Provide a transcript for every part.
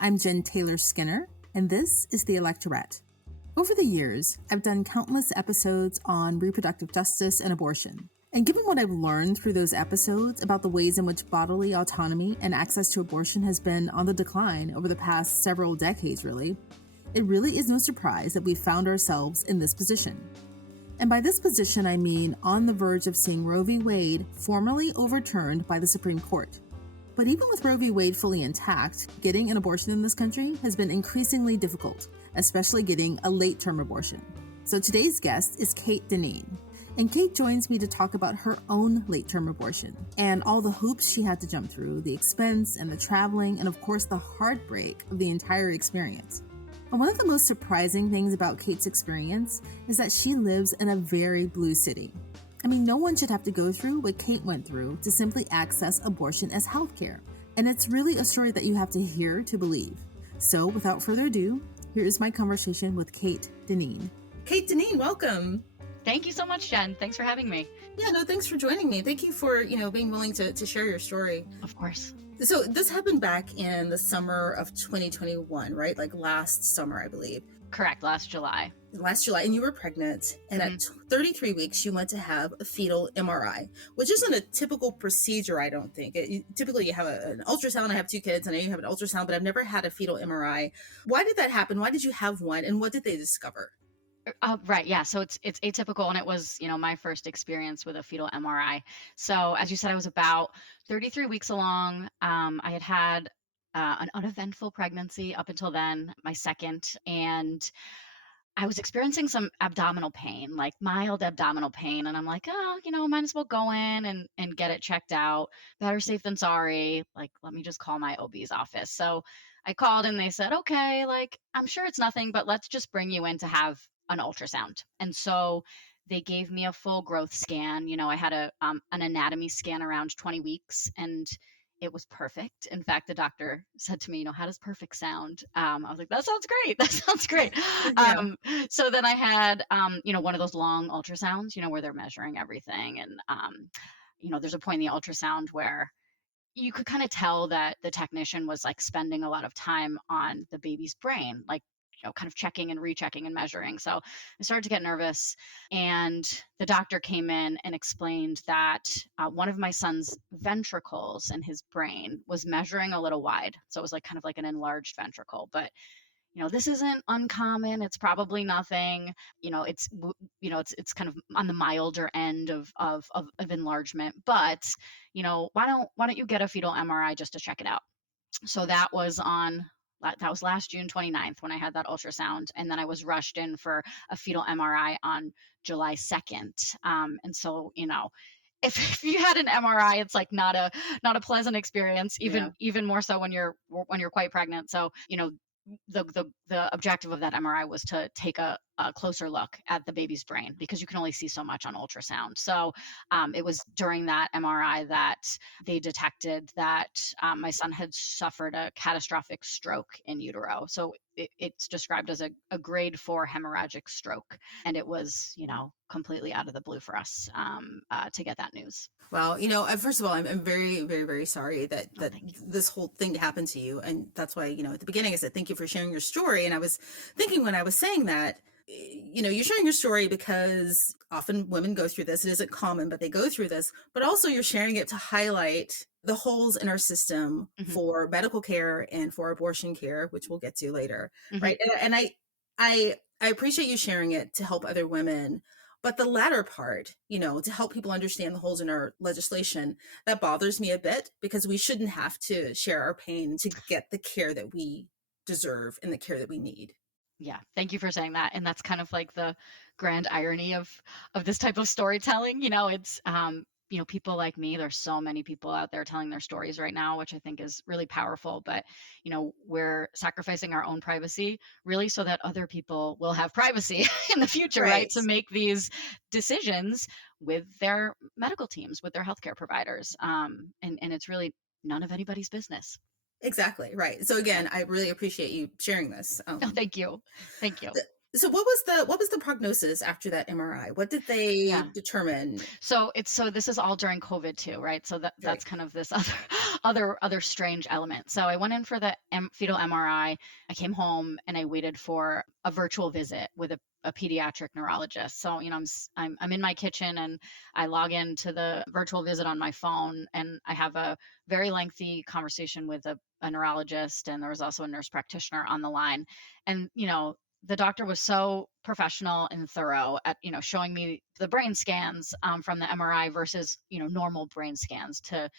I'm Jen Taylor Skinner, and this is the Electorette. Over the years, I've done countless episodes on reproductive justice and abortion. And given what I've learned through those episodes about the ways in which bodily autonomy and access to abortion has been on the decline over the past several decades, it really is no surprise that we've found ourselves in this position. And by this position, I mean on the verge of seeing Roe v. Wade formally overturned by the Supreme Court. But even with Roe v. Wade fully intact, getting an abortion in this country has been increasingly difficult, especially getting a late-term abortion. So today's guest is Kate Dineen. And Kate joins me to talk about her own late-term abortion and all the hoops she had to jump through, the expense and the traveling, and of course the heartbreak of the entire experience. And one of the most surprising things about Kate's experience is that she lives in a very blue city. I mean, no one should have to go through what Kate went through to simply access abortion as healthcare. And it's really a story that you have to hear to believe. So without further ado, here is my conversation with Kate Dineen. Kate Dineen, welcome. Thank you so much, Jen. Thanks for having me. Yeah, no, thanks for joining me. Thank you for, being willing to share your story. Of course. So this happened back in the summer of 2021, right? Like last summer, I believe. Correct. Last July. And you were pregnant, and at 33 weeks, you went to have a fetal MRI, which isn't a typical procedure, I don't think. Typically, you have an ultrasound. I have two kids, and I know you have an ultrasound, but I've never had a fetal MRI. Why did that happen? Why did you have one, and what did they discover? Right. Yeah. So it's atypical, and it was, my first experience with a fetal MRI. So as you said, I was about 33 weeks along. I had an uneventful pregnancy up until then, my second, and I was experiencing some abdominal pain, like mild abdominal pain. And I'm like, might as well go in and get it checked out. Better safe than sorry. Like, let me just call my OB's office. So I called and they said, okay, like, I'm sure it's nothing, but let's just bring you in to have an ultrasound. And so they gave me a full growth scan. I had an anatomy scan around 20 weeks, and it was perfect. In fact, the doctor said to me, how does perfect sound? I was like, that sounds great. That sounds great. Yeah. So then I had, one of those long ultrasounds, where they're measuring everything. And, there's a point in the ultrasound where you could kind of tell that the technician was like spending a lot of time on the baby's brain, like, kind of checking and rechecking and measuring. So I started to get nervous, and the doctor came in and explained that one of my son's ventricles in his brain was measuring a little wide. So it was like kind of like an enlarged ventricle, but this isn't uncommon. It's probably nothing. It's kind of on the milder end of enlargement. But why don't you get a fetal MRI just to check it out? So that was last June 29th when I had that ultrasound. And then I was rushed in for a fetal MRI on July 2nd. And so, if you had an MRI, it's like not a pleasant experience, even more so when you're quite pregnant. So, the objective of that MRI was to take a closer look at the baby's brain, because you can only see so much on ultrasound. So it was during that MRI that they detected that my son had suffered a catastrophic stroke in utero. So it's described as a grade 4 hemorrhagic stroke. And it was, completely out of the blue for us to get that news. Well, first of all, I'm very, very, very sorry that this whole thing happened to you. And that's why, at the beginning I said, thank you for sharing your story. And I was thinking when I was saying that, you're sharing your story because often women go through this. It isn't common, but they go through this. But also you're sharing it to highlight the holes in our system for medical care and for abortion care, which we'll get to later, right? And I appreciate you sharing it to help other women. But the latter part, to help people understand the holes in our legislation, that bothers me a bit, because we shouldn't have to share our pain to get the care that we deserve and the care that we need. Yeah, thank you for saying that. And that's kind of like the grand irony of this type of storytelling. It's people like me. There's so many people out there telling their stories right now, which I think is really powerful. But we're sacrificing our own privacy really so that other people will have privacy in the future, right? To make these decisions with their medical teams, with their healthcare providers, and it's really none of anybody's business. Exactly. Right. So again, I really appreciate you sharing this. Thank you. So what was the prognosis after that MRI? What did they Yeah. determine? So this is all during COVID too, right? So that's Right. kind of this other other strange element. So I went in for the fetal MRI. I came home and I waited for a virtual visit with a pediatric neurologist. So I'm in my kitchen and I log into the virtual visit on my phone and I have a very lengthy conversation with a neurologist, and there was also a nurse practitioner on the line. And the doctor was so professional and thorough at showing me the brain scans from the MRI versus normal brain scans to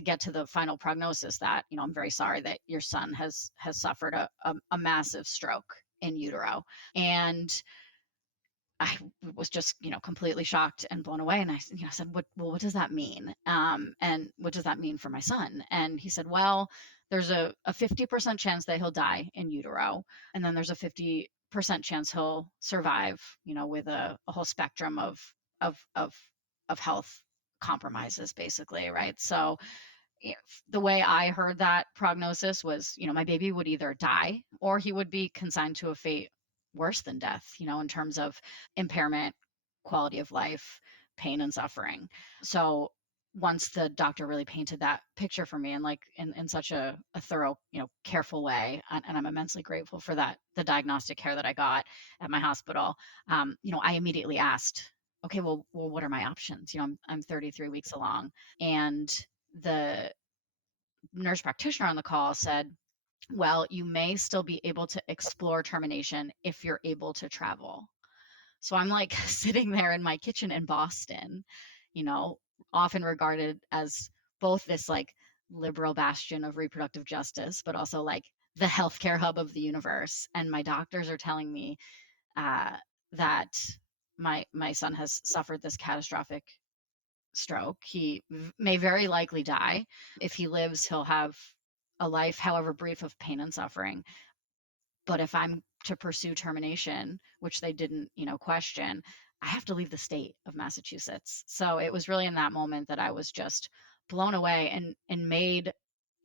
get to the final prognosis that I'm very sorry that your son has suffered a massive stroke in utero. And I was just, completely shocked and blown away. And I, said, what does that mean? And what does that mean for my son? And he said, well, there's a 50% chance that he'll die in utero. And then there's a 50% chance he'll survive, with a whole spectrum of, of, of health compromises, basically. Right. So the way I heard that prognosis was, my baby would either die or he would be consigned to a fate worse than death, in terms of impairment, quality of life, pain, and suffering. So once the doctor really painted that picture for me and like in such a thorough, careful way, and I'm immensely grateful for that, the diagnostic care that I got at my hospital, I immediately asked, okay, well, what are my options? I'm 33 weeks along, and the nurse practitioner on the call said, well, you may still be able to explore termination if you're able to travel. So I'm like sitting there in my kitchen in Boston, you know, often regarded as both this like liberal bastion of reproductive justice, but also like the healthcare hub of the universe. And my doctors are telling me uh, that my son has suffered this catastrophic stroke. He may very likely die. If he lives, he'll have a life, however brief, of pain and suffering. But if I'm to pursue termination, which they didn't, question, I have to leave the state of Massachusetts. So it was really in that moment that I was just blown away and made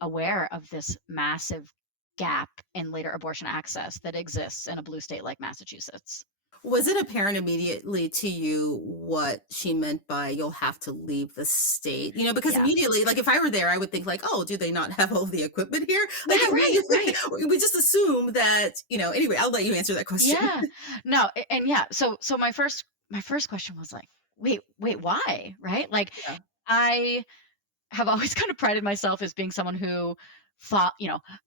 aware of this massive gap in later abortion access that exists in a blue state like Massachusetts. Was it apparent immediately to you what she meant by you'll have to leave the state? Because Yeah. immediately, like if I were there, I would think like, oh, do they not have all the equipment here? Like Yeah, right, right. we just assume that, anyway, I'll let you answer that question. Yeah. No, and yeah, so my first question was like, "Wait, why?" Right? Like, Yeah. I have always kind of prided myself as being someone who fought,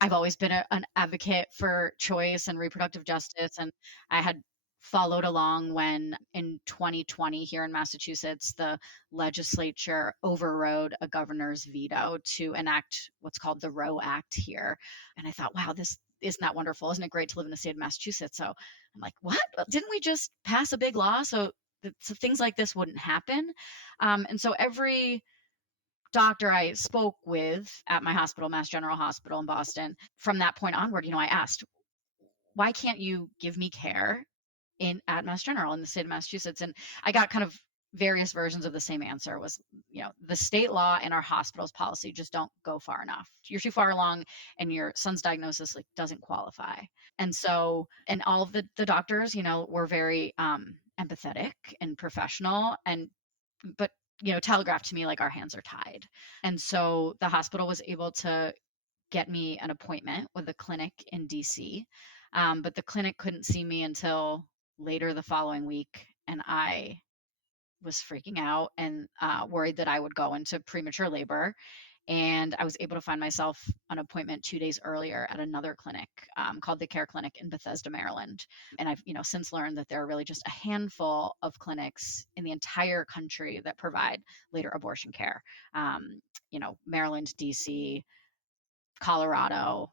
I've always been an advocate for choice and reproductive justice. And I had followed along when in 2020 here in Massachusetts, the legislature overrode a governor's veto to enact what's called the Roe Act here. And I thought, wow, this isn't that wonderful? Isn't it great to live in the state of Massachusetts? So I'm like, what? Well, didn't we just pass a big law so things like this wouldn't happen? And so every doctor I spoke with at my hospital, Mass General Hospital in Boston, from that point onward, I asked, why can't you give me care in at Mass General in the state of Massachusetts? And I got kind of various versions of the same answer was, the state law and our hospital's policy just don't go far enough. You're too far along and your son's diagnosis like doesn't qualify. And so, and all of the doctors, were very empathetic and professional and but telegraphed to me like our hands are tied. And so the hospital was able to get me an appointment with a clinic in DC, but the clinic couldn't see me until later the following week, and I was freaking out and worried that I would go into premature labor. And I was able to find myself an appointment 2 days earlier at another clinic called the Care Clinic in Bethesda, Maryland. And I've since learned that there are really just a handful of clinics in the entire country that provide later abortion care. Maryland, DC, Colorado,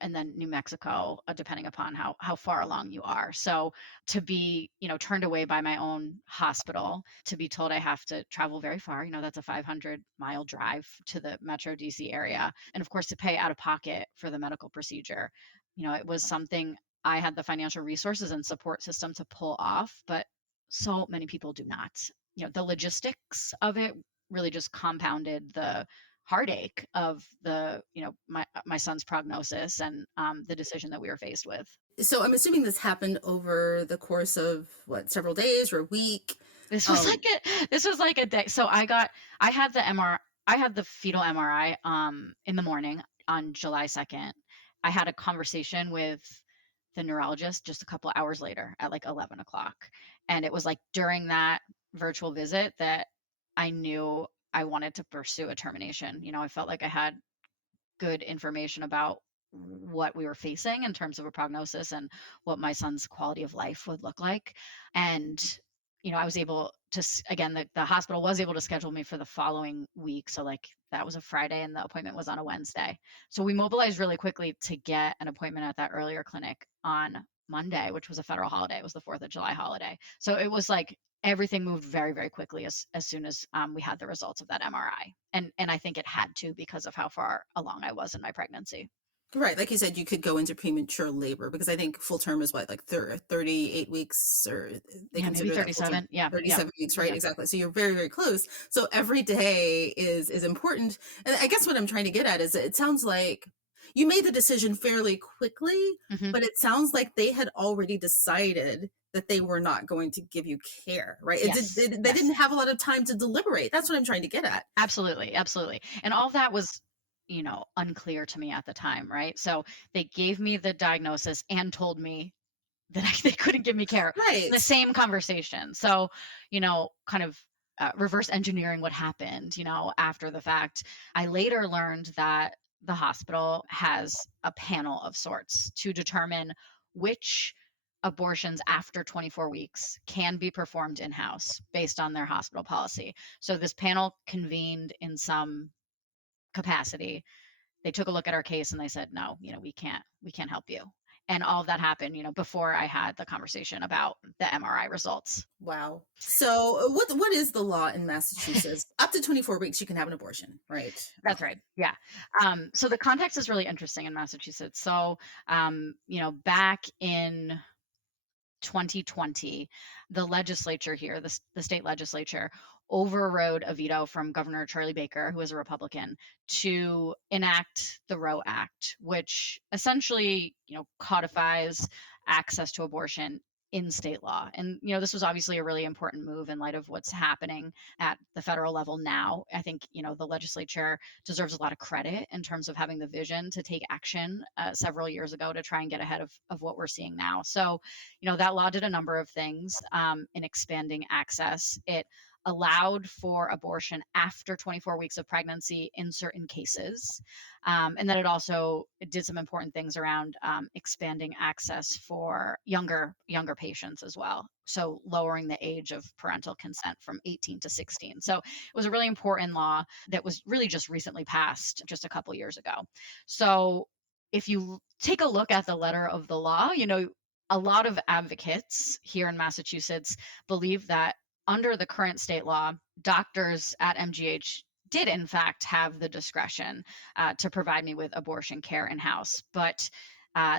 and then New Mexico, depending upon how far along you are. So to be, turned away by my own hospital, to be told I have to travel very far, that's a 500-mile drive to the Metro DC area, and of course to pay out of pocket for the medical procedure. It was something I had the financial resources and support system to pull off, but so many people do not. The logistics of it really just compounded heartache of my son's prognosis and the decision that we were faced with. So I'm assuming this happened over the course of what, several days or a week? This was Um, like a day. So I had the MR I had the fetal MRI in the morning on July 2nd. I had a conversation with the neurologist just a couple of hours later at like 11 o'clock. And it was like during that virtual visit that I knew I wanted to pursue a termination. I felt like I had good information about what we were facing in terms of a prognosis and what my son's quality of life would look like. And, I was able to, again, the hospital was able to schedule me for the following week. So, like, that was a Friday and the appointment was on a Wednesday. So, we mobilized really quickly to get an appointment at that earlier clinic on Monday, which was a federal holiday. It was the 4th of July holiday. So, it was like everything moved very, very quickly as soon as we had the results of that MRI. And I think it had to because of how far along I was in my pregnancy. right, like you said, you could go into premature labor because I think full term is what, like 38 weeks, or they Yeah, maybe consider that full term. 37. Yeah, yeah, 37 weeks, right? yeah. Exactly. So you're very, very close. So every day is important. And I guess what I'm trying to get at is that it sounds like you made the decision fairly quickly, Hmm. but it sounds like they had already decided that they were not going to give you care, right? Yes, They yes. didn't have a lot of time to deliberate. That's what I'm trying to get at. Absolutely, absolutely. And all that was, unclear to me at the time, right? So they gave me the diagnosis and told me that they couldn't give me care in the Right. same conversation. So, kind of reverse engineering what happened, after the fact. I later learned that the hospital has a panel of sorts to determine which abortions after 24 weeks can be performed in house based on their hospital policy. So, this panel convened in some capacity. They took a look at our case and they said, no, we can't help you. And all of that happened, before I had the conversation about the MRI results. Wow. So what is the law in Massachusetts? Up to 24 weeks you can have an abortion, right? That's right. Yeah. So the context is really interesting in Massachusetts. So, back in 2020, the legislature here, the state legislature, overrode a veto from Governor Charlie Baker, who is a Republican, to enact the Roe Act, which essentially, codifies access to abortion in state law. And, this was obviously a really important move in light of what's happening at the federal level now. I think, the legislature deserves a lot of credit in terms of having the vision to take action several years ago to try and get ahead of what we're seeing now. So, that law did a number of things in expanding access. It allowed for abortion after 24 weeks of pregnancy in certain cases. And then it did some important things around expanding access for younger patients as well. So lowering the age of parental consent from 18 to 16. So it was a really important law that was really just recently passed just a couple years ago. So if you take a look at the letter of the law, a lot of advocates here in Massachusetts believe that under the current state law, doctors at MGH did in fact have the discretion to provide me with abortion care in house, but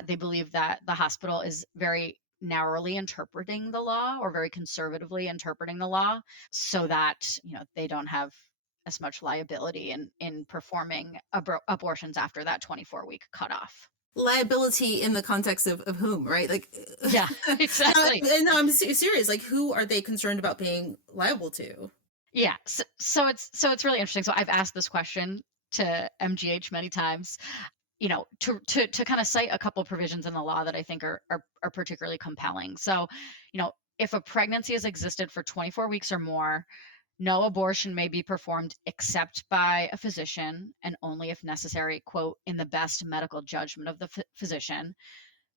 they believe that the hospital is very narrowly interpreting the law or very conservatively interpreting the law so that they don't have as much liability in performing abortions after that 24-week cutoff. Liability in the context of whom, right? Like, Yeah, exactly. and I'm serious. Like, who are they concerned about being liable to? Yeah, so it's really interesting. So I've asked this question to MGH many times, to kind of cite a couple provisions in the law that I think are particularly compelling. So, if a pregnancy has existed for 24 weeks or more, no abortion may be performed except by a physician and only if necessary, quote, in the best medical judgment of the physician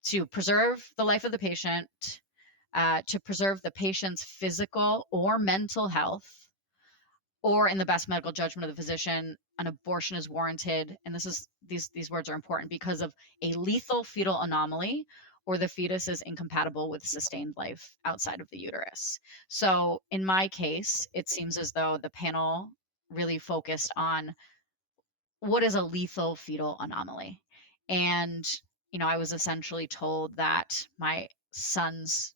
to preserve the life of the patient, to preserve the patient's physical or mental health, or in the best medical judgment of the physician, an abortion is warranted. And these words are important because of a lethal fetal anomaly or the fetus is incompatible with sustained life outside of the uterus. So in my case, it seems as though the panel really focused on what is a lethal fetal anomaly. And, I was essentially told that my son's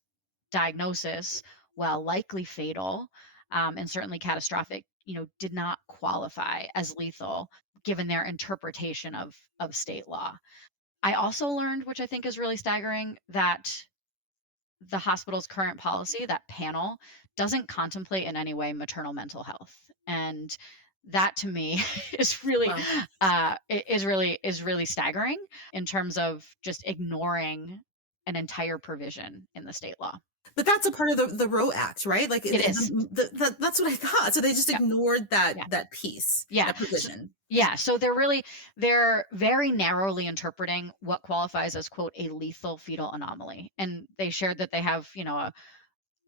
diagnosis, while likely fatal, and certainly catastrophic, did not qualify as lethal given their interpretation of state law. I also learned, which I think is really staggering, that the hospital's current policy, that panel, doesn't contemplate in any way maternal mental health. And that to me is really Wow. is really staggering in terms of just ignoring an entire provision in the state law. But that's a part of the Roe Act, right? Like, It is. that's what I thought. So they just Yeah. ignored Yeah. that piece, Yeah. that provision. So they're very narrowly interpreting what qualifies as quote a lethal fetal anomaly. And they shared that they have,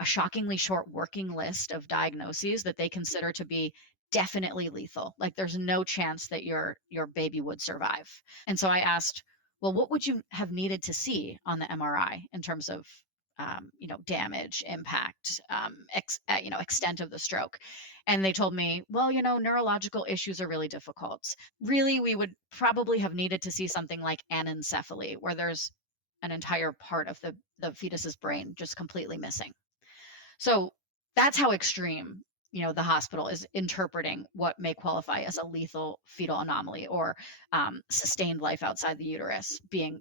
a shockingly short working list of diagnoses that they consider to be definitely lethal. Like there's no chance that your baby would survive. And so I asked, well, what would you have needed to see on the MRI in terms of damage, impact, extent of the stroke? And they told me, well, neurological issues are really difficult. Really, we would probably have needed to see something like anencephaly, where there's an entire part of the fetus's brain just completely missing. So that's how extreme, the hospital is interpreting what may qualify as a lethal fetal anomaly or sustained life outside the uterus being,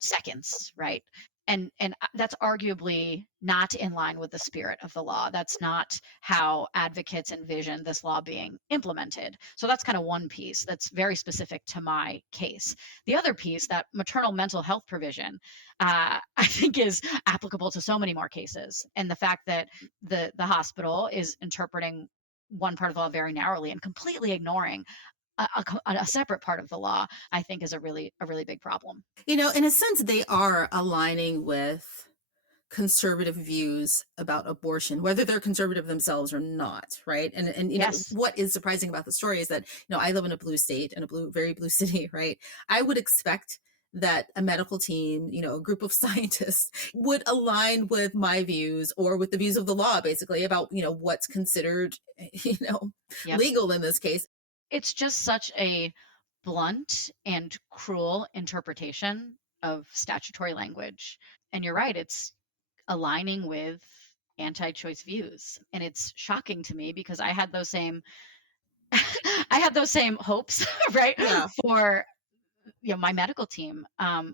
seconds, right? And that's arguably not in line with the spirit of the law. That's not how advocates envision this law being implemented. So that's kind of one piece that's very specific to my case. The other piece, that maternal mental health provision, I think is applicable to so many more cases. And the fact that the hospital is interpreting one part of the law very narrowly and completely ignoring a separate part of the law, I think is a really big problem. In a sense, they are aligning with conservative views about abortion, whether they're conservative themselves or not, right? And Yes. what is surprising about the story is that I live in a blue state and very blue city, right? I would expect that a medical team, a group of scientists would align with my views or with the views of the law, basically about what's considered, Yep. legal in this case. It's just such a blunt and cruel interpretation of statutory language. And you're right, it's aligning with anti-choice views. And it's shocking to me because I had those same I had those same hopes, right? Yeah. For my medical team,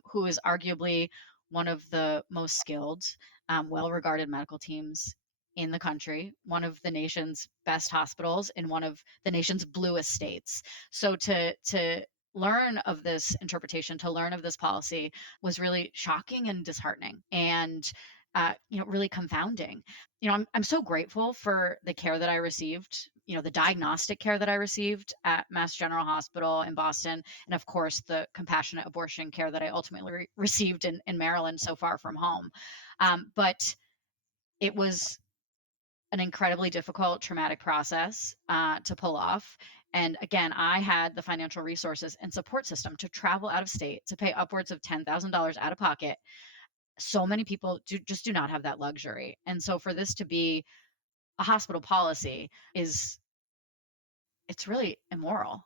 who is arguably one of the most skilled, well-regarded medical teams in the country, one of the nation's best hospitals in one of the nation's bluest states. So to learn of this interpretation, to learn of this policy was really shocking and disheartening, and really confounding. I'm so grateful for the care that I received, the diagnostic care that I received at Mass General Hospital in Boston, and of course the compassionate abortion care that I ultimately received in Maryland, so far from home. But it was an incredibly difficult, traumatic process to pull off. And again, I had the financial resources and support system to travel out of state, to pay upwards of $10,000 out of pocket. So many people just do not have that luxury. And so for this to be a hospital policy it's really immoral.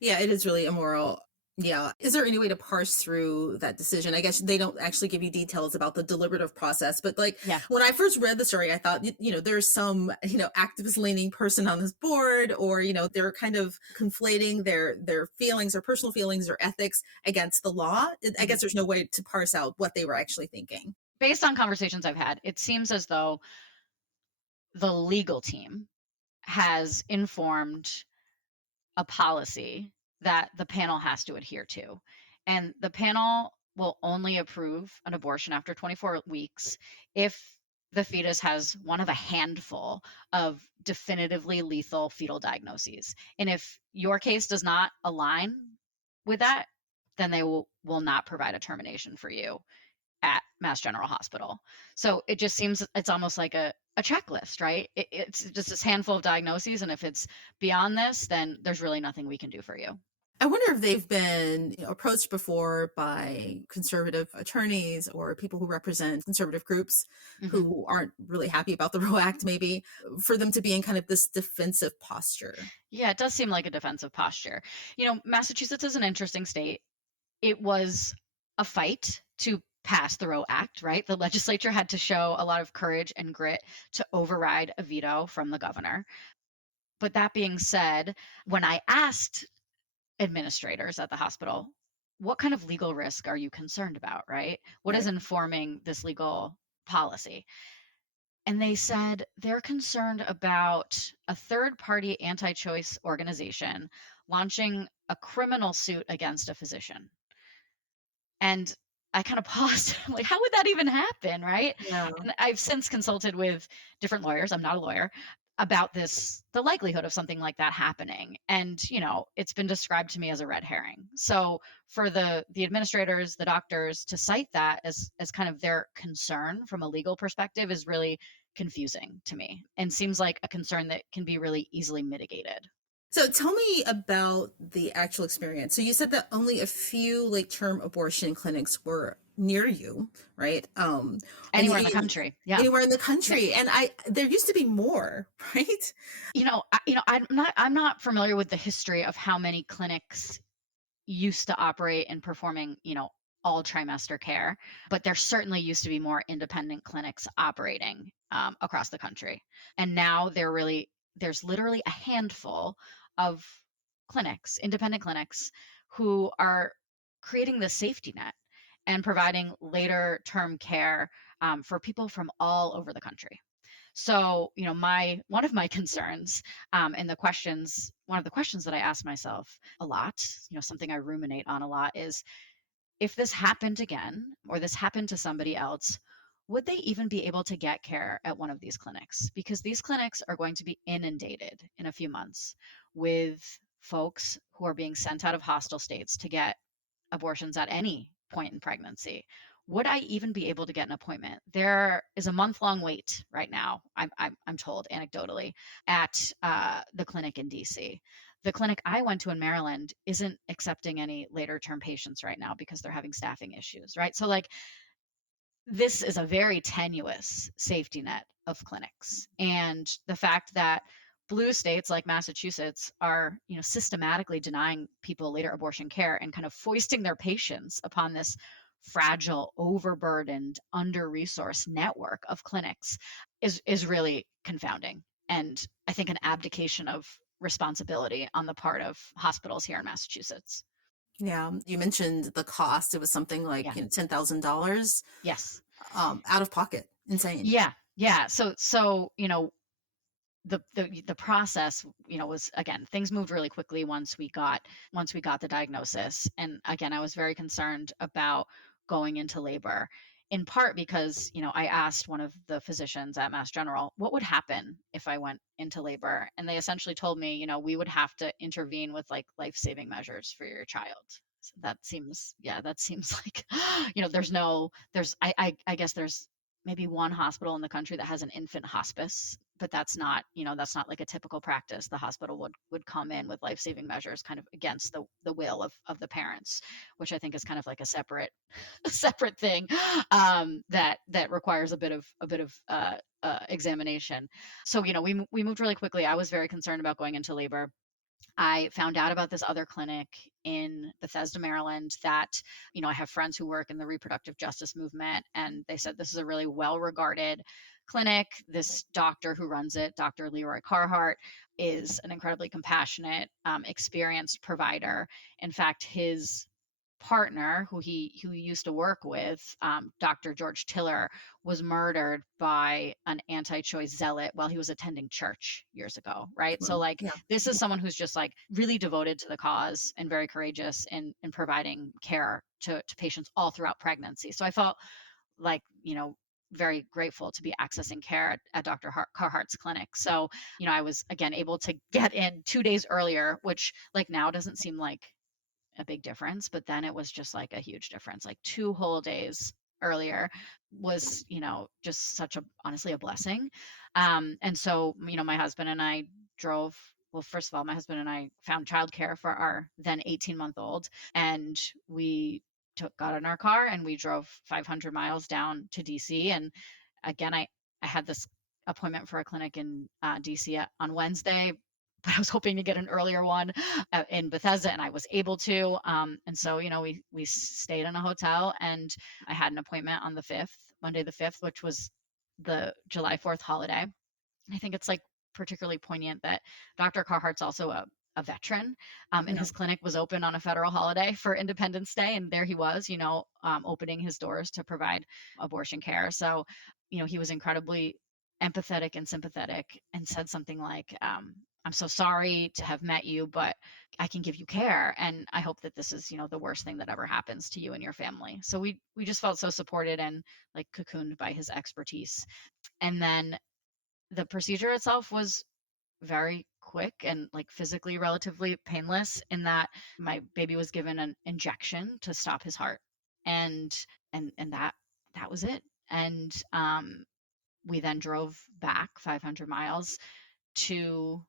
Yeah, it is really immoral. Yeah. Is there any way to parse through that decision? I guess they don't actually give you details about the deliberative process, but like Yeah. when I first read the story, I thought, there's some, activist leaning person on this board, or, they're kind of conflating their feelings or personal feelings or ethics against the law. I Mhm. guess there's no way to parse out what they were actually thinking. Based on conversations I've had, it seems as though the legal team has informed a policy that the panel has to adhere to. And the panel will only approve an abortion after 24 weeks if the fetus has one of a handful of definitively lethal fetal diagnoses. And if your case does not align with that, then they will not provide a termination for you at Mass General Hospital. So it just seems it's almost like a checklist, right? It's just this handful of diagnoses. And if it's beyond this, then there's really nothing we can do for you. I wonder if they've been approached before by conservative attorneys or people who represent conservative groups Hmm. who aren't really happy about the Roe Act, maybe, for them to be in kind of this defensive posture. Yeah, it does seem like a defensive posture. Massachusetts is an interesting state. It was a fight to pass the Roe Act, right? The legislature had to show a lot of courage and grit to override a veto from the governor. But that being said, when I asked administrators at the hospital, what kind of legal risk are you concerned about, right? What is Right. informing this legal policy? And they said they're concerned about a third party anti choice organization launching a criminal suit against a physician. And I kind of paused. I'm like, how would that even happen? Right. Yeah. And I've since consulted with different lawyers. I'm not a lawyer about this, the likelihood of something like that happening. And, it's been described to me as a red herring. So for the administrators, the doctors to cite that as kind of their concern from a legal perspective is really confusing to me and seems like a concern that can be really easily mitigated. So tell me about the actual experience. So you said that only a few late-term abortion clinics were near you, right? And Anywhere in the country. Yeah. anywhere in the Yeah. country, and there used to be more, right? I'm not familiar with the history of how many clinics used to operate in performing, all trimester care, but there certainly used to be more independent clinics operating across the country. And now there's literally a handful of clinics, independent clinics, who are creating the safety net and providing later term care for people from all over the country. So, my one of my concerns, and one of the questions that I ask myself a lot, something I ruminate on a lot is if this happened again or this happened to somebody else, would they even be able to get care at one of these clinics? Because these clinics are going to be inundated in a few months with folks who are being sent out of hostile states to get abortions at any point in pregnancy. Would I even be able to get an appointment? There is a month-long wait right now. I'm told anecdotally at the clinic in DC. The clinic I went to in Maryland isn't accepting any later term patients right now because they're having staffing issues, right? So like this is a very tenuous safety net of clinics. And the fact that blue states like Massachusetts are, systematically denying people later abortion care and kind of foisting their patients upon this fragile, overburdened, under-resourced network of clinics is really confounding. And I think an abdication of responsibility on the part of hospitals here in Massachusetts. Yeah, you mentioned the cost. It was something like, Yeah. $10,000 Yes. out of pocket. Insane. Yeah. Yeah. So the process, was, again, things moved really quickly once we got the diagnosis. And again, I was very concerned about going into labor, in part because, I asked one of the physicians at Mass General what would happen if I went into labor, and they essentially told me, we would have to intervene with like life-saving measures for your child. So that seems like, I guess there's maybe one hospital in the country that has an infant hospice, but that's not like a typical practice. The hospital would come in with life-saving measures kind of against the will of the parents, which I think is kind of like a separate a separate thing, that requires a bit of examination. So we moved really quickly. I was very concerned about going into labor. I found out about this other clinic in Bethesda, Maryland that, I have friends who work in the reproductive justice movement, and they said this is a really well regarded clinic. This doctor who runs it, Dr. Leroy Carhart, is an incredibly compassionate, experienced provider. In fact, his partner who he used to work with, Dr. George Tiller, was murdered by an anti-choice zealot while he was attending church years ago, right? So Well, like yeah. this is someone who's just like really devoted to the cause and very courageous in providing care to patients all throughout pregnancy. So I felt like, very grateful to be accessing care at Dr. Carhart's clinic. So, I was again able to get in 2 days earlier, which like now doesn't seem like a big difference, but then it was just like a huge difference. Like 2 whole days earlier was, just such a honestly a blessing. And so, my husband and I drove. Well, first of all, my husband and I found childcare for our then 18-month-old, and we got in our car and we drove 500 miles down to DC. And again, I had this appointment for a clinic in DC on Wednesday, but I was hoping to get an earlier one in Bethesda, and I was able to. And so, we stayed in a hotel, and I had an appointment on the 5th, Monday the 5th, which was the July 4th holiday. I think it's like particularly poignant that Dr. Carhart's also a veteran, and Yeah. his clinic was open on a federal holiday for Independence Day, and there he was, opening his doors to provide abortion care. So, he was incredibly empathetic and sympathetic, and said something like, "I'm so sorry to have met you, but I can give you care, and I hope that this is, the worst thing that ever happens to you and your family." So we just felt so supported and like cocooned by his expertise. And then the procedure itself was very quick and like physically relatively painless, in that my baby was given an injection to stop his heart, and that was it. And we then drove back 500 miles to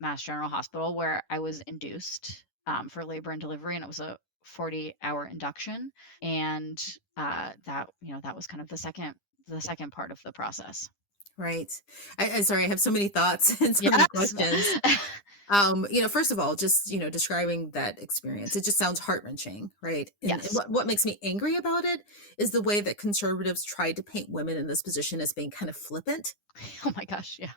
Mass General Hospital, where I was induced for labor and delivery, and it was a 40-hour induction. And that was kind of the second part of the process. Right. I sorry, I have so many thoughts and so many Yes. questions. First of all, just, describing that experience, it just sounds heart-wrenching, right? And Yes. what makes me angry about it is the way that conservatives tried to paint women in this position as being kind of flippant. Oh my gosh. Yeah.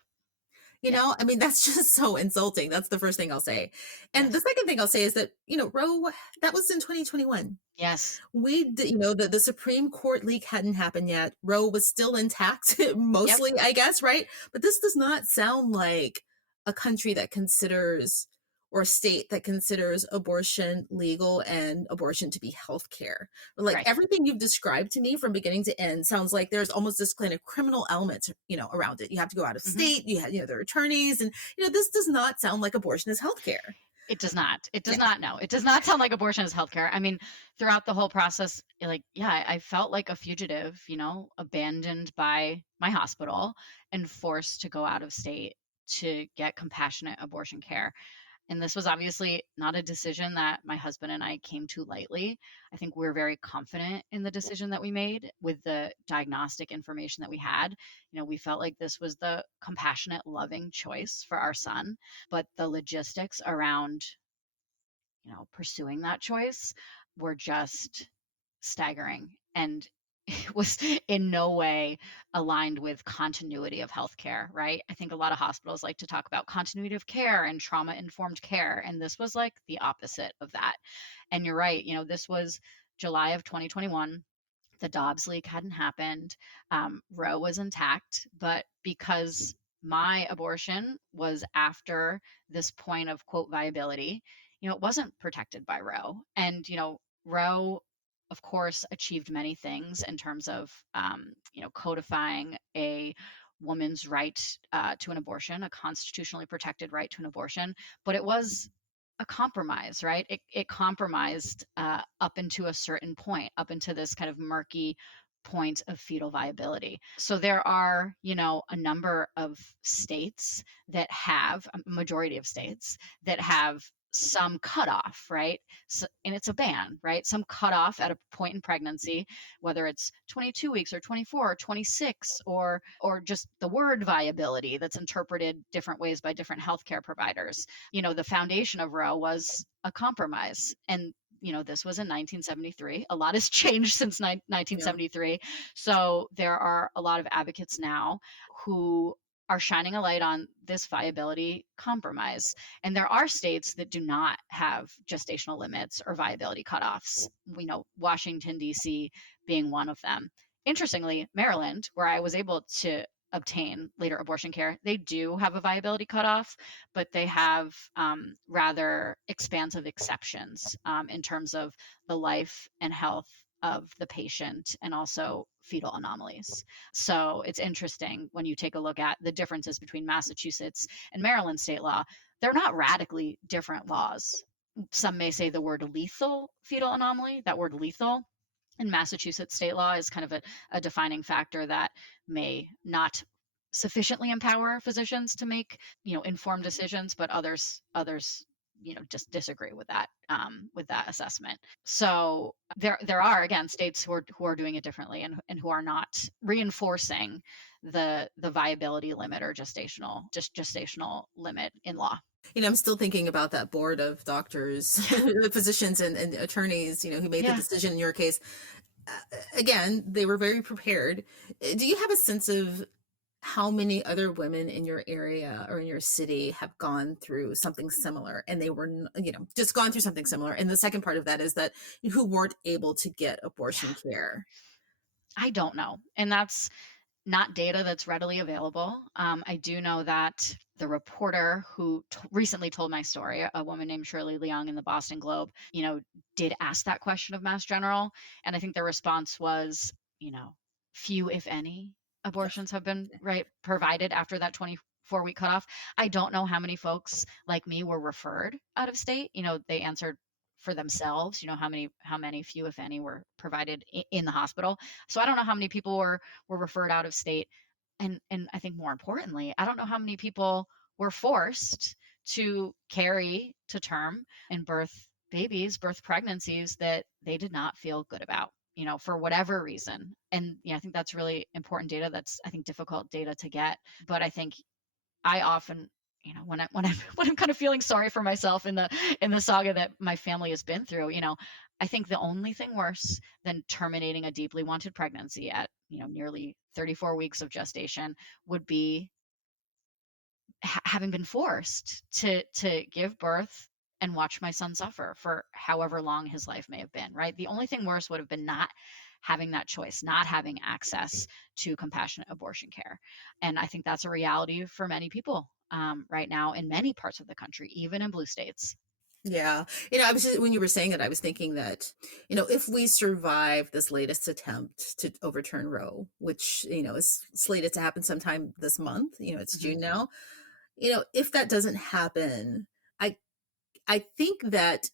You Yeah. know, I mean, that's just so insulting. That's the first thing I'll say. And the Yes. second thing I'll say is that, Roe, that was in 2021. Yes. The Supreme Court leak hadn't happened yet. Roe was still intact, Yep. mostly, I guess, right? But this does not sound like a country that considers, or a state that considers abortion legal and abortion to be healthcare. Like Right. everything you've described to me from beginning to end sounds like there's almost this kind of criminal element, around it. You have to go out of Hmm. state, you have, there are attorneys, and, this does not sound like abortion is healthcare. It does not. It does Yeah. not. No, it does not sound like abortion is healthcare. I mean, throughout the whole process, like, yeah, I felt like a fugitive, abandoned by my hospital and forced to go out of state to get compassionate abortion care. And this was obviously not a decision that my husband and I came to lightly. I think we're very confident in the decision that we made with the diagnostic information that we had. We felt like this was the compassionate, loving choice for our son, but the logistics around, pursuing that choice were just staggering. And it was in no way aligned with continuity of healthcare, right? I think a lot of hospitals like to talk about continuity of care and trauma informed care. And this was like the opposite of that. And you're right, this was July of 2021. The Dobbs leak hadn't happened. Roe was intact, but because my abortion was after this point of quote viability, it wasn't protected by Roe. And, Roe, of course, achieved many things in terms of, codifying a woman's right to an abortion, a constitutionally protected right to an abortion, but it was a compromise, right? It compromised up into a certain point, up into this kind of murky point of fetal viability. So there are, a number of states that have, a majority of states that have some cutoff, right? So, and it's a ban, right? Some cutoff at a point in pregnancy, whether it's 22 weeks or 24 or 26, or just the word viability that's interpreted different ways by different healthcare providers. The foundation of Roe was a compromise. And this was in 1973. A lot has changed since Yeah. 1973. So there are a lot of advocates now who are shining a light on this viability compromise. And there are states that do not have gestational limits or viability cutoffs. Washington, D.C. being one of them. Interestingly, Maryland, where I was able to obtain later abortion care, they do have a viability cutoff, but they have rather expansive exceptions in terms of the life and health of the patient and also fetal anomalies. So it's interesting when you take a look at the differences between Massachusetts and Maryland state law. They're not radically different laws. Some may say the word lethal fetal anomaly, that word lethal in Massachusetts state law is kind of a defining factor that may not sufficiently empower physicians to make informed decisions, but others just disagree with that assessment. So there are again states who are doing it differently, and who are not reinforcing the viability limit or gestational limit in law. I'm still thinking about that board of doctors, Yeah. physicians, and attorneys, who made the Yeah. decision in your case. Again, they were very prepared. Do you have a sense of how many other women in your area or in your city have gone through something similar and they were, just gone through something similar. And the second part of that is that who weren't able to get abortion Yeah, care. I don't know, and that's not data that's readily available. I do know that the reporter who recently told my story, a woman named Shirley Leung in the Boston Globe, did ask that question of Mass General. And I think the response was, you know, few, if any, Yeah. abortions have been provided after that 24-week cutoff. I don't know how many folks like me were referred out of state. They answered for themselves, how many few, if any, were provided in the hospital. So I don't know how many people were referred out of state. And I think more importantly, I don't know how many people were forced to carry to term and birth pregnancies that they did not feel good about, for whatever reason. And I think that's really important data. That's, I think, difficult data to get. But I think I often, when I'm kind of feeling sorry for myself in the saga that my family has been through, I think the only thing worse than terminating a deeply wanted pregnancy at, nearly 34 weeks of gestation would be having been forced to give birth and watch my son suffer for however long his life may have been, right? The only thing worse would have been not having that choice, not having access to compassionate abortion care. And I think that's a reality for many people right now in many parts of the country, even in blue states. Yeah. I was just, when you were saying it, I was thinking that, if we survive this latest attempt to overturn Roe, which, is slated to happen sometime this month, it's Hmm. June now, if that doesn't happen, I I think that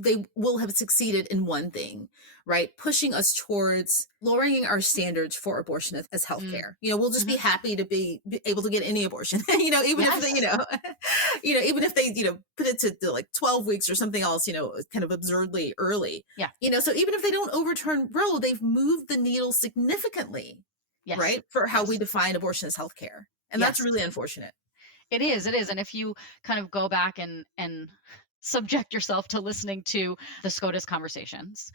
they will have succeeded in one thing, right? Pushing us towards lowering our standards for abortion as healthcare. We'll just be Mm-hmm. happy to be able to get any abortion, even if they, Yes. even if they, put it to like 12 weeks or something else, kind of absurdly early. Yeah. So even if they don't overturn Roe, they've moved the needle significantly, Yes. right? For how we Yes. define abortion as healthcare. And that's Yes. really unfortunate. It is, and if you kind of go back and subject yourself to listening to the SCOTUS conversations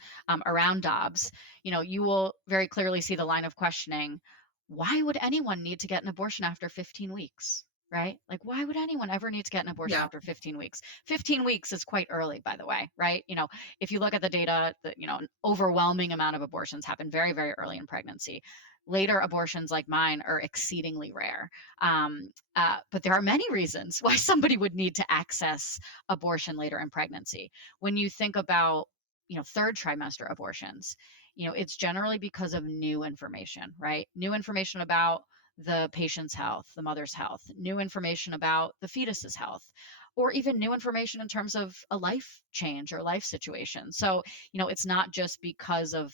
around Dobbs, you will very clearly see the line of questioning. Why would anyone need to get an abortion after 15 weeks? Right? Like, why would anyone ever need to get an abortion Yeah. after 15 weeks? 15 weeks is quite early, by the way, right? If you look at the data, an overwhelming amount of abortions happen very, very early in pregnancy. Later abortions like mine are exceedingly rare. But there are many reasons why somebody would need to access abortion later in pregnancy. When you think about, third trimester abortions, it's generally because of new information, right? New information about the patient's health, the mother's health, new information about the fetus's health, or even new information in terms of a life change or life situation. So, it's not just because of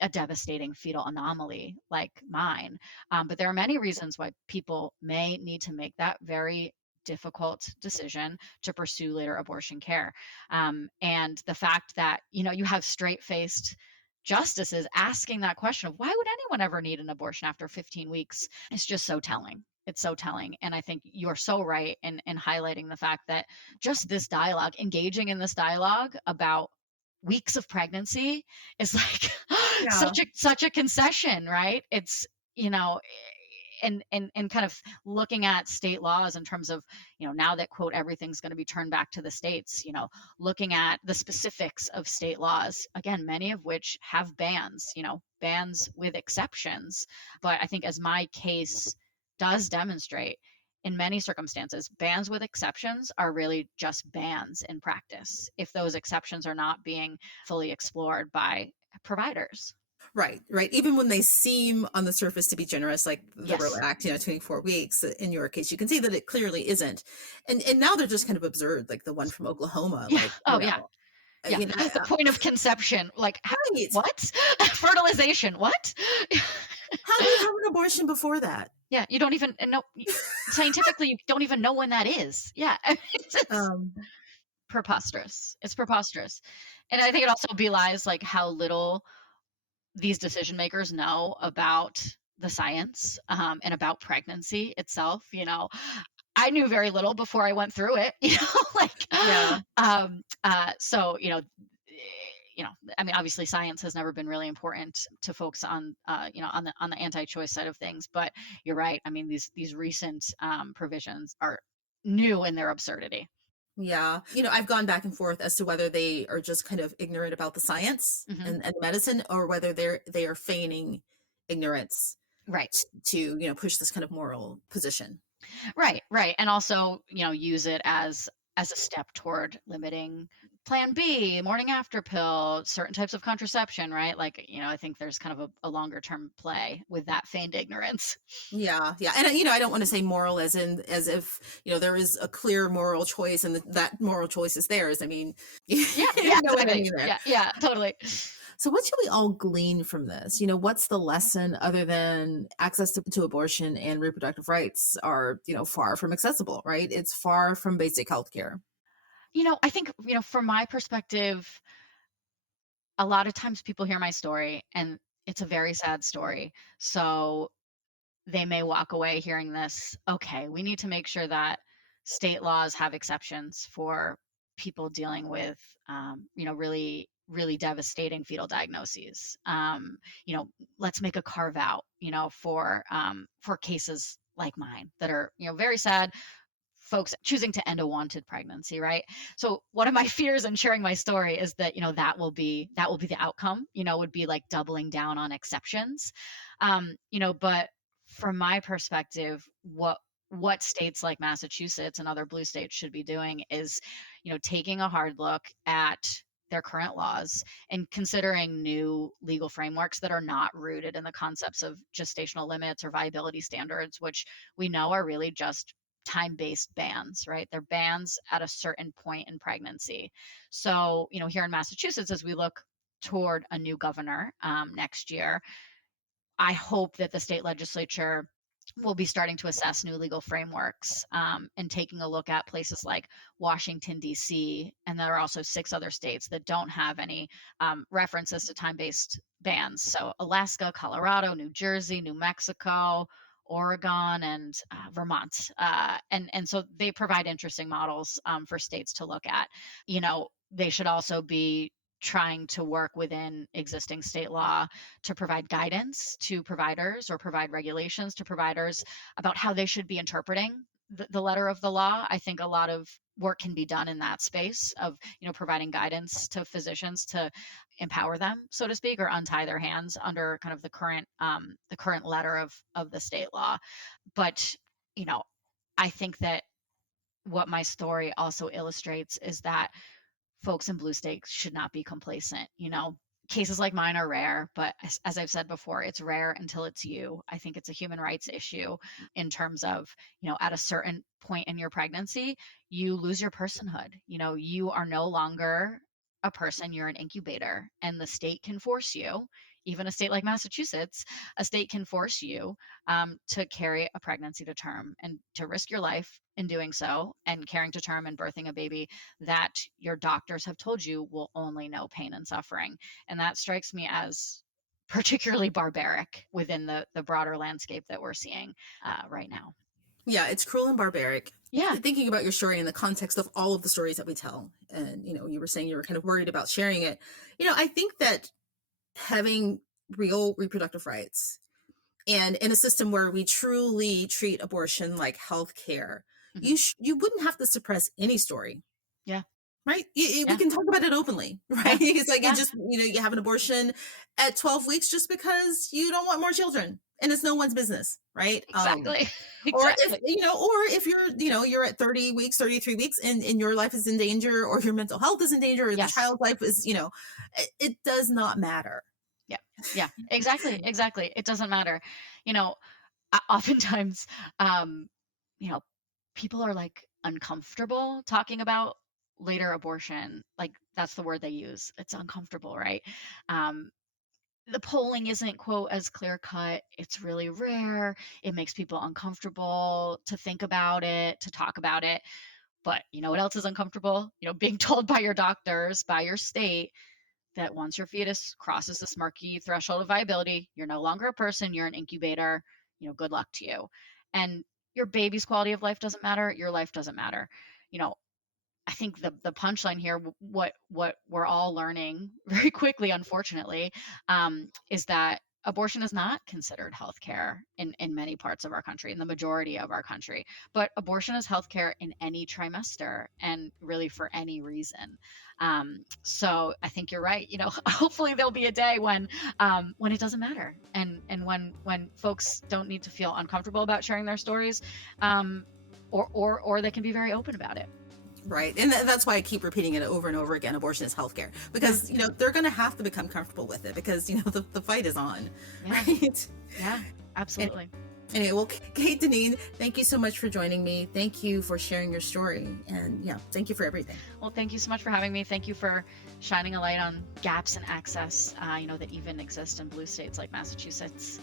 a devastating fetal anomaly like mine. But there are many reasons why people may need to make that very difficult decision to pursue later abortion care. And the fact that, you have straight faced justices asking that question of why would anyone ever need an abortion after 15 weeks is just so telling. It's so telling. And I think you're so right in highlighting the fact that just this dialogue, engaging in this dialogue about weeks of pregnancy is like Yeah. such a concession, right? It's, you know, and kind of looking at state laws in terms of, now that quote everything's going to be turned back to the states, looking at the specifics of state laws, again, many of which have bans, bans with exceptions. But I think as my case does demonstrate, in many circumstances, bans with exceptions are really just bans in practice if those exceptions are not being fully explored by providers. Right, right. Even when they seem on the surface to be generous, like the Roe Yes. Act, 24 weeks, in your case, you can see that it clearly isn't. And now they're just kind of absurd, like the one from Oklahoma, Yeah. Oh, yeah. Yeah. you know, The point of conception, like, right. what? Fertilization, what? How do you have an abortion before that? Yeah, you don't even know. Scientifically, you don't even know when that is. Yeah, it's Um, preposterous. It's preposterous. And I think it also belies like how little these decision makers know about the science and about pregnancy itself. I knew very little before I went through it. Like, yeah. so I mean, obviously science has never been really important to folks on, on the anti-choice side of things, but you're right. I mean, these recent provisions are new in their absurdity. Yeah. I've gone back and forth as to whether they are just kind of ignorant about the science Hmm. and medicine, or whether they are feigning ignorance Right. to push this kind of moral position. Right, right. And also, use it as a step toward limiting plan B, morning after pill, certain types of contraception, right? Like, I think there's kind of a longer term play with that feigned ignorance. Yeah, yeah. And I don't want to say moral as if there is a clear moral choice and that moral choice is theirs. I mean, you Yeah, yeah, know what I exactly. mean there. Yeah, yeah, totally. So what should we all glean from this? What's the lesson other than access to abortion and reproductive rights are, far from accessible, right? It's far from basic health care. I think, from my perspective, a lot of times people hear my story and it's a very sad story. So they may walk away hearing this, okay, we need to make sure that state laws have exceptions for people dealing with, really, really devastating fetal diagnoses. Let's make a carve out, for cases like mine that are, very sad, folks choosing to end a wanted pregnancy, right? So one of my fears in sharing my story is that, that will be the outcome, would be like doubling down on exceptions. But from my perspective, what states like Massachusetts and other blue states should be doing is, taking a hard look at their current laws and considering new legal frameworks that are not rooted in the concepts of gestational limits or viability standards, which we know are really just time-based bans, right? They're bans at a certain point in pregnancy. So, here in Massachusetts, as we look toward a new governor next year, I hope that the state legislature will be starting to assess new legal frameworks and taking a look at places like Washington, D.C., and there are also 6 other states that don't have any references to time-based bans. So Alaska, Colorado, New Jersey, New Mexico, Oregon, and Vermont. And so they provide interesting models for states to look at. They should also be trying to work within existing state law to provide guidance to providers or provide regulations to providers about how they should be interpreting the letter of the law. I think a lot of work can be done in that space of, providing guidance to physicians to empower them, so to speak, or untie their hands under kind of the current letter of the state law. But, you know, I think that what my story also illustrates is that folks in blue states should not be complacent. Cases like mine are rare, but as I've said before, it's rare until it's you. I think it's a human rights issue in terms of, at a certain point in your pregnancy, you lose your personhood. You are no longer a person, you're an incubator, and the state can force you, even a state like Massachusetts, a state can force you to carry a pregnancy to term and to risk your life in doing so and carrying to term and birthing a baby that your doctors have told you will only know pain and suffering. And that strikes me as particularly barbaric within the broader landscape that we're seeing right now. Yeah, it's cruel and barbaric. Yeah. Thinking about your story in the context of all of the stories that we tell, and you were saying you were kind of worried about sharing it. I think that having real reproductive rights and in a system where we truly treat abortion like health care, Hmm. you wouldn't have to suppress any story. Yeah. Right? We Yeah. can talk about it openly, right? Yeah. It's like Yeah. you have an abortion at 12 weeks just because you don't want more children, and it's no one's business, right? Exactly. Or if, Exactly. you're at 30 weeks, 33 weeks, and your life is in danger, or your mental health is in danger, or the Yes. child's life is, it does not matter. Yeah. Yeah. Exactly. Exactly. It doesn't matter. You know, oftentimes, um, you know, people are like uncomfortable talking about later abortion. Like that's the word they use. It's uncomfortable, right? Um, the polling isn't quote as clear cut. It's really rare. It makes people uncomfortable to think about it, to talk about it. But you know what else is uncomfortable? Being told by your doctors, by your state, that once your fetus crosses this murky threshold of viability, you're no longer a person, you're an incubator. Good luck to you. And your baby's quality of life doesn't matter, your life doesn't matter. You know, I think the punchline here, what we're all learning very quickly, unfortunately, is that abortion is not considered healthcare in many parts of our country, in the majority of our country. But abortion is healthcare in any trimester and really for any reason. So I think you're right. Hopefully there'll be a day when it doesn't matter, and when folks don't need to feel uncomfortable about sharing their stories, or they can be very open about it. Right. And that's why I keep repeating it over and over again. Abortion is healthcare, because, they're going to have to become comfortable with it, because, the fight is on. Yeah. Right. Yeah, absolutely. Anyway, well, Kate Dineen, thank you so much for joining me. Thank you for sharing your story. And thank you for everything. Well, thank you so much for having me. Thank you for shining a light on gaps in access, that even exist in blue states like Massachusetts.